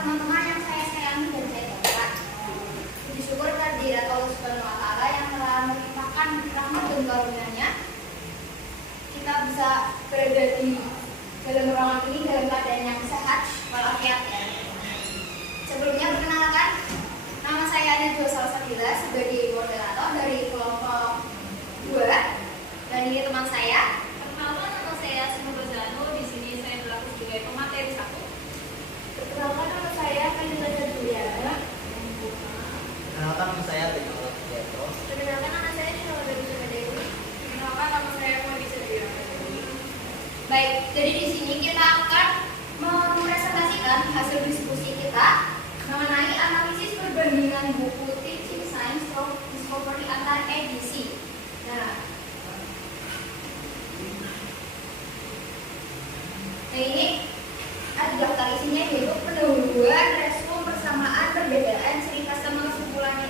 teman-teman yang saya sayangi dan saya banggakan. Puji syukur kehadirat Allah Subhanahu wa Ta'ala yang telah melimpahkan rahmat dan karunia-Nya. Kita bisa berada di dalam ruangan ini dalam keadaan yang sehat walafiat. Sebelumnya perkenalkan, nama saya Najwa Salsabila sebagai moderator dari kelompok 2 dan ini teman saya. Perkenalkan, nama saya Sumber Zano. Di sini saya berlaku sebagai pemateri 1. Perkenalkan, nama saya Kanila Juliana. Perkenalkan, nama saya Benola Pietro. Perkenalkan, nama saya Shalom Dewi. Perkenalkan, nama saya Modi Cedera. Baik, jadi di sini kita akan mempresentasikan hasil diskusi kita mengenai analisis perbandingan buku Teaching Science from Discovery antar edisi. Nah ini ada daftar isinya yaitu pendahuluan, respon, persamaan, perbedaan, cerita sama kesimpulannya.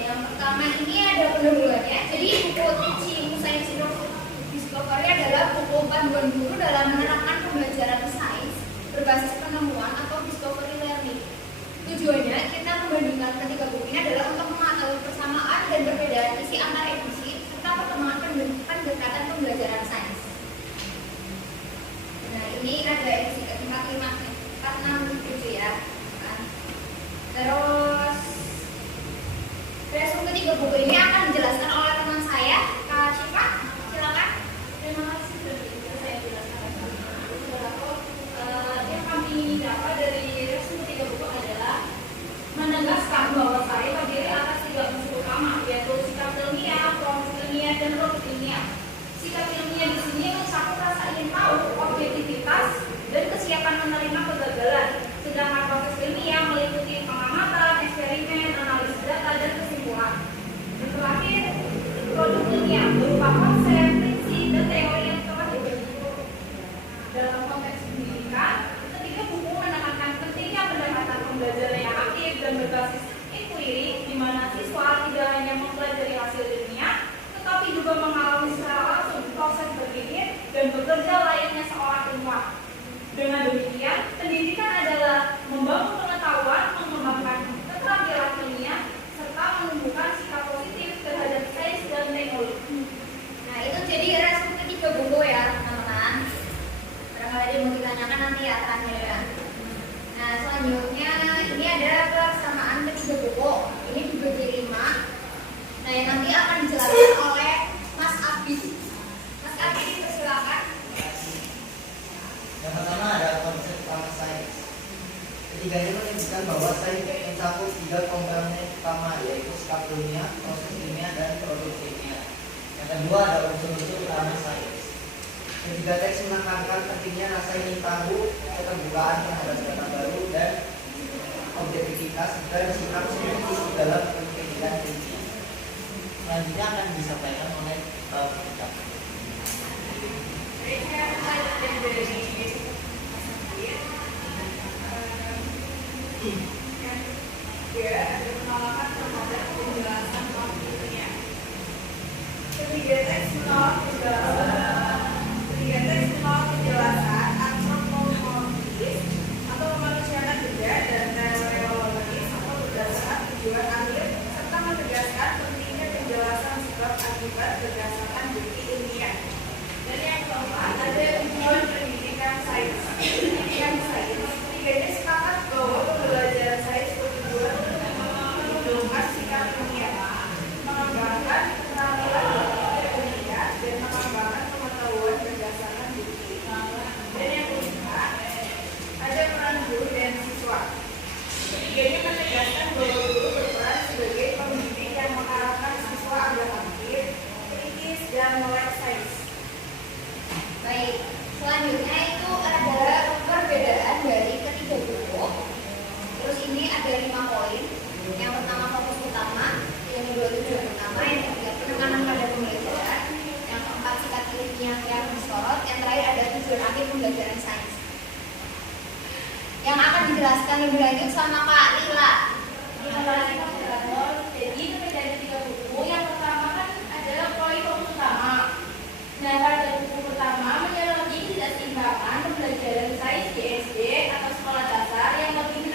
Yang pertama ini ada pendahuluannya. Jadi buku Teaching Science from Discovery adalah buku panduan guru dalam menerapkan pembelajaran sains berbasis penemuan atau discovery learning. Tujuannya kita membandingkan ketiga buku ini adalah untuk mengetahui persamaan dan perbedaan isi antar edisi serta perkembangan pendekatan pembelajaran sains. Nah ini ada edisi ke-45, 467 ya. Terus resume ketiga buku ini akan dijelaskan oleh teman saya, Kak Syifa. Silakan. Terima kasih sudah bisa saya jelaskan. Yang kami dapat dari resume 3 buku adalah menegaskan bahwa saya terdiri atas 3 unsur utama, yaitu sikap ilmiah, proses ilmiah, dan produk ilmiah. Sikap ilmiah di sini mencakup rasa ingin tahu, objektivitas, dan kesiapan menerima kegagalan. Sedangkan proses ilmiah meliputi pengamatan, eksperimen, analisis data, dan kesimpulan. Dan terakhir, produk ilmiah berupa konsep, prinsip, dan teori yang telah dibentuk. Dalam konteks pendidikan, ketiga buku menekankan pentingnya pendekatan pembelajaran yang aktif dan berbasis inquiry, di mana siswa tidak hanya mempelajari hasil ilmiah, tetapi juga mengalami secara langsung proses berpikir dan bekerja layaknya seorang ilmuwan. Dengan demikian, pendidikan adalah membangun pengetahuan, mengembangkan keterampilan ilmiah, serta menumbuhkan sikap positif terhadap sains dan teknologi. Nah itu jadi resume ketiga buku ya teman-teman. Barangkali ada yang mau ditanyakan nanti ya terakhir ya. Nah selanjutnya ini ada pelaksanaan ketiga buku. Ini dibagi 5. Nah yang nanti akan dijelaskan oleh Mas Abid. Mas Abid silakan. Yang pertama ada konsep utama sains. Ketiga ini menunjukkan bahwa sains mencakup 3 komponen utama, yaitu sikap ilmiah, proses ilmiah, dan produk ilmiah. Yang kedua ada unsur-unsur utama sains. Ketiga teks menekankan pentingnya rasa ingin tahu, keterbukaan terhadap data baru, dan objektivitas dan sikap kritis dalam penelitian ilmiah. Selanjutnya akan disampaikan oleh Pak. Ketiga teks menolak penjelasan antropomorfis atau memanusiakan benda dan teleologis atau berdasarkan tujuan akhir serta menegaskan pentingnya penjelasan sebab akibat berdasarkan bukti ilmiah. Dan yang keempat ada tujuan pendidikan sains. Pendidikan sains, ketiganya sepakat bahwa pembelajaran sains bertujuan untuk menumbuhkan sikap ilmiah, mengembangkan keterampilan ilmiah, dan mengembangkan pengetahuan berdasarkan bukti. Dan yang kelima ada peran guru dan siswa. Ketiganya menegaskan bahwa guru berperan sebagai pembimbing yang mengharapkan siswa agar aktif, kritis, dan melek sains. Baik, selanjutnya itu ada perbedaan dari ketiga buku. Terus ini ada 5 poin. Yang pertama fokus utama, yang kedua tujuan utama, yang ketiga penekanan pada pembelajaran, yang keempat sikap ilmiah yang disorot, yang terakhir ada tujuan akhir pembelajaran sains. Yang akan dijelaskan lebih lanjut sama Kak Lila. Jadi perbedaan 3 buku. Yang pertama kan adalah poin fokus utama. Nah pada buku pertama menyoroti ketidakseimbangan pembelajaran sains di SD atau sekolah dasar yang lebih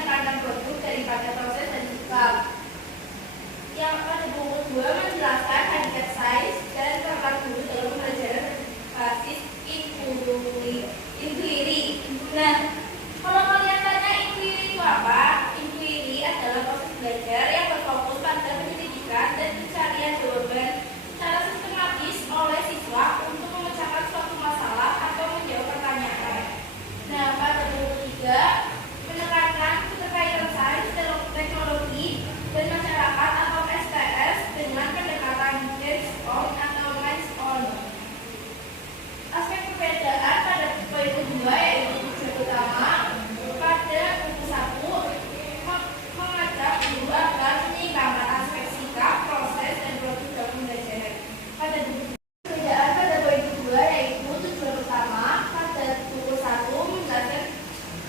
perbedaan pada poin kedua yaitu tujuan utama. Pada buku 1 mengajak guru agar menyeimbangkan aspek sikap, proses, dan produk dalam pembelajaran. Pada buku perbedaan pada poin kedua yaitu tujuan utama. Pada buku 1 menjelaskan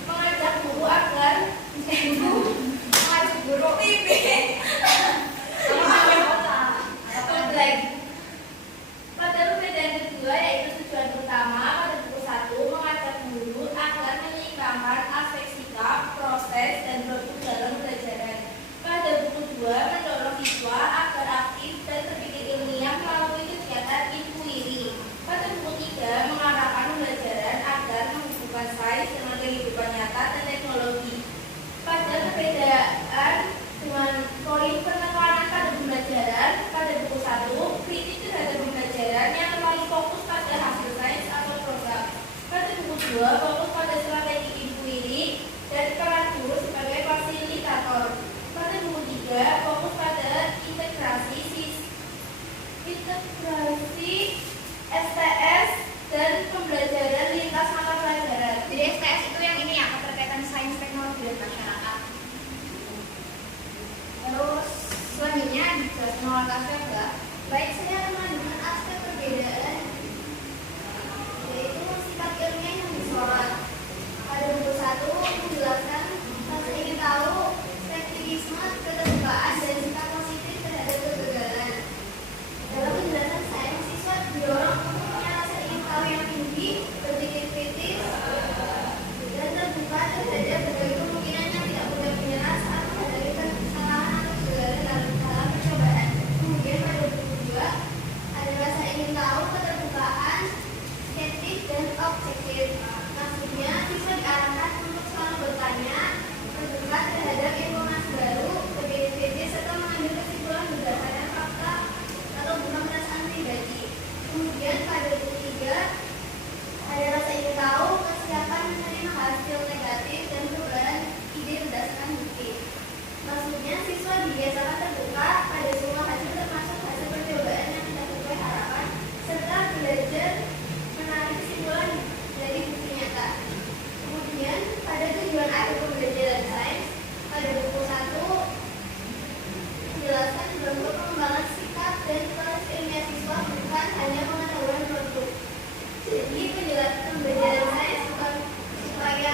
mengajak guru agar mengajak guru pada perbedaan kedua yaitu tujuan utama. Pada buku 1 mengajak guru agar menyeimbangkan aspek sikap, proses, dan produk dalam pembelajaran. Pada buku 2 mendorong siswa agar aktif dan berpikir ilmiah melalui kegiatan inquiry. Pada buku 3 mengarahkan pembelajaran agar menghubungkan sains dengan kehidupan nyata dan teknologi. Pada perbedaan dengan poin penekanan pada pembelajaran, pada buku 1 kritik terhadap pembelajaran yang terlalu fokus pada hasil sains atau program. Pada buku 2 fokus pada strategi inquiry dan peran guru sebagai fasilitator. Pada buku 3 fokus pada integrasi STS dan pembelajaran lintas mata pelajaran. Jadi STS itu yang ini ya, keterkaitan sains, teknologi, dan masyarakat. Terus selanjutnya dijelaskan oleh Kak Febra. Baik, saya akan melanjutkan aspek perbedaan yaitu sikap ilmiah yang disorot. Pada buku 1 menjelaskan rasa ingin tahu, skeptisisme, keterbukaan, dan sikap positif terhadap kegagalan. Dalam penjelasan saya, siswa didorong untuk punya rasa ingin tahu yang tinggi, berpikir kritis, dan terbuka terhadap berbagai kemungkinan yang tidak mudah menyerah saat menghadapi kesalahan atau kegagalan dalam percobaan. Kemudian pada buku 2 ada rasa ingin tahu, keterbukaan, skeptis, dan objektif. Maksudnya siswa diarahkan untuk selalu bertanya, terbuka terhadap informasi baru, berpikir kritis, serta mengambil kesimpulan berdasarkan fakta atau bukan perasaan pribadi. Kemudian pada buku 3 ada rasa ingin tahu, kesiapan menerima hasil negatif, dan perubahan ide berdasarkan bukti. Maksudnya siswa dibiasakan terbuka pada semua hasil termasuk hasil percobaan yang tidak sesuai harapan, serta belajar menarik kesimpulan dari bukti nyata. Kemudian pada tujuan akhir pembelajaran sains, pada buku 1 menjelaskan bentuk pengembangan sikap dan proses ilmiah siswa, bukan hanya pengetahuan produk. Jadi penjelasan pembelajaran sains bukan supaya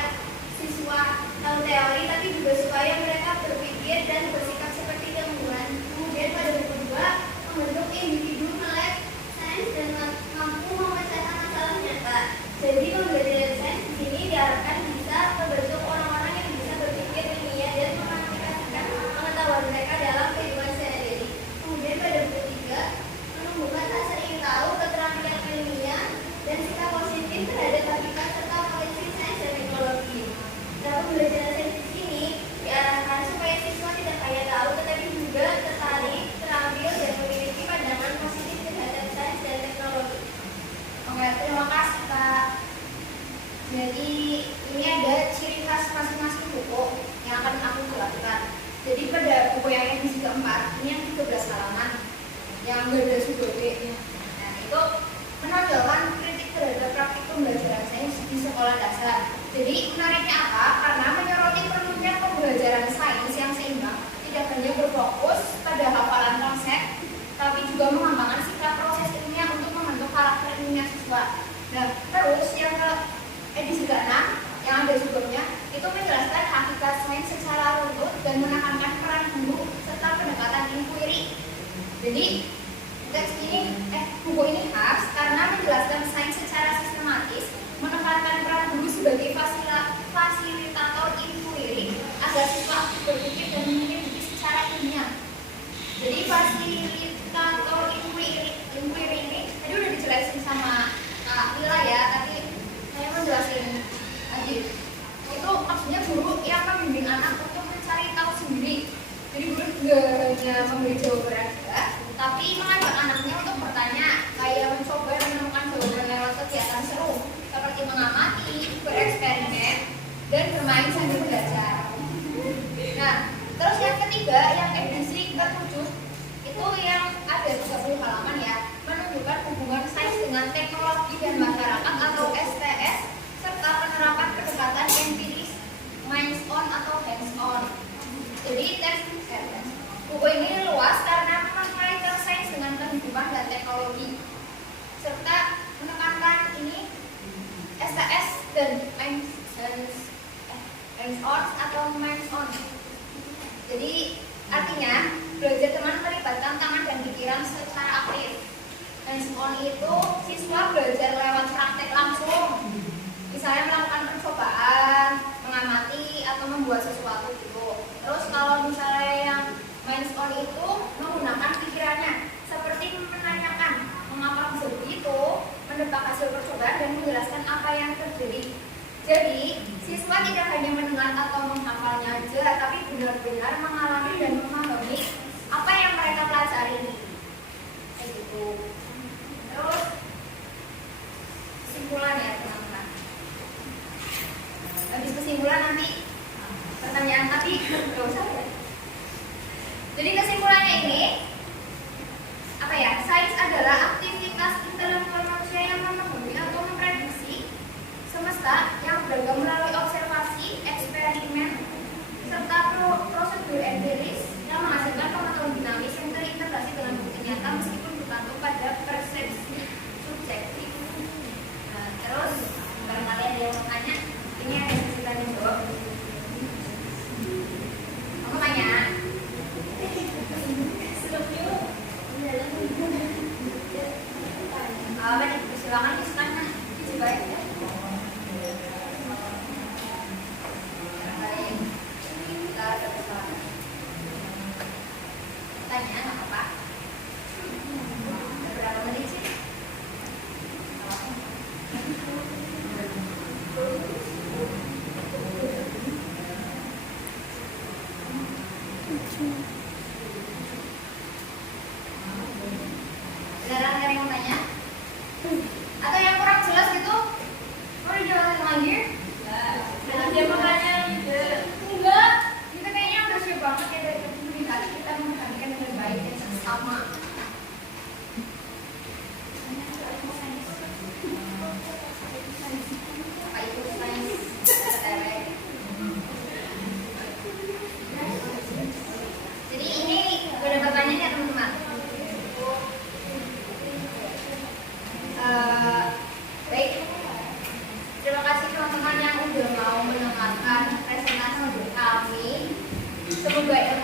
siswa tahu teori, tapi juga supaya mereka berpikir dan bersikap seperti ilmuwan. Kemudian pada buku 2 membentuk individu melek sains dan mampu memecahkan masalah nyata. Jadi pembelajaran sains di sini diharapkan bisa membentuk orang-orang yang bisa berpikir ilmiah dan mengaplikasikan pengetahuan mereka dalam kehidupan sehari-hari. Kemudian pada buku 3 menumbuhkan rasa ingin tahu, keterampilan ilmiah, dan sikap positif terhadap hakikat serta potensi sains dan teknologi. Dalam pembelajaran sains di sini diarahkan supaya siswa tidak hanya tahu tetapi juga tertarik, terampil, dan memiliki pandangan positif terhadap sains dan teknologi. Oke, terima kasih Kak. Jadi ini ada ciri khas masing-masing buku yang akan aku jelaskan. Jadi pada buku yang edisi keempat, ini yang 13 halaman, yang garis subode. Nah itu menonjolkan kritik terhadap praktik pembelajaran sains di sekolah dasar. Jadi menariknya apa? Karena menyoroti perlunya pembelajaran sains yang seimbang, tidak hanya berfokus pada hafalan konsep, tapi juga mengembangkan sikap proses ilmiah untuk membentuk karakter ilmiah siswa. Nah, terus yang ke edisi ke-6 yang ada sebelumnya itu menjelaskan hakikat sains secara runtut dan menekankan peran guru serta pendekatan inquiry. Jadi buku ini khas karena menjelaskan sains secara sistematis, menekankan peran guru sebagai fasilitator inquiry agar siswa aktif berpikir dan memilih bukti secara ilmiah. Jadi fasilitator inquiry ini tadi udah dijelasin sama Kak Lila ya, tapi saya mau jelasin aja. Itu maksudnya guru yang membimbing anak untuk mencari tahu sendiri. Jadi guru tidak hanya memberi jawaban saja, tapi mengajak anaknya untuk bertanya, kayak mencoba menemukan jawaban lewat kegiatan seru seperti mengamati, bereksperimen, dan bermain sambil belajar. Nah, terus yang ketiga, yang edisi ke-7 itu yang ada 30 halaman ya, menunjukkan hubungan sains dengan teknologi dan masyarakat atau hands on atau hands on. Jadi artinya belajar teman melibatkan tangan dan pikiran secara aktif. Hands on itu siswa belajar lewat praktek langsung, misalnya melakukan percobaan, mengamati atau membuat sesuatu gitu. Terus kalau misalnya yang hands on itu menggunakan pikirannya, seperti menanyakan mengapa bisa begitu, menebak hasil percobaan dan menjelaskan apa yang terjadi. Jadi siswa tidak hanya mendengar atau menghafalnya aja, tapi benar-benar mengalami dan memahami apa yang mereka pelajari. Kayak gitu. Terus kesimpulan ya teman-teman. Habis kesimpulan nanti pertanyaan tapi nggak usah ya. Jadi kesimpulannya ini apa ya? Sains adalah aktivitas intelektual manusia yang memahami atau memprediksi semesta yang beragam melalui observasi, eksperimen, serta prosedur empiris yang menghasilkan pengetahuan dinamis yang terintegrasi dengan bukti nyata meskipun bergantung pada persepsi subjektif. Nah, terus barangkali ada yang mau tanya, ini ada sesi tanya jawab. Mau tanya? Silakan disana, coba ya. Baik, kita ada kesalahan. Tanya nggak apa-apa. Ada berapa menit sih? Beneran ada yang mau tanya? Atau yang kurang jelas gitu? Mau dijelasin lagi? Nah, dia mau tanya enggak, kita kayaknya udah siap banget ya dari tadi kita memperhatikan dengan baik dan seksama. Apa itu sains? Jadi ini udah dapat pertanyaan ya teman-teman. Baik, terima kasih teman-teman yang udah mau mendengarkan presentasi dari kami. Semoga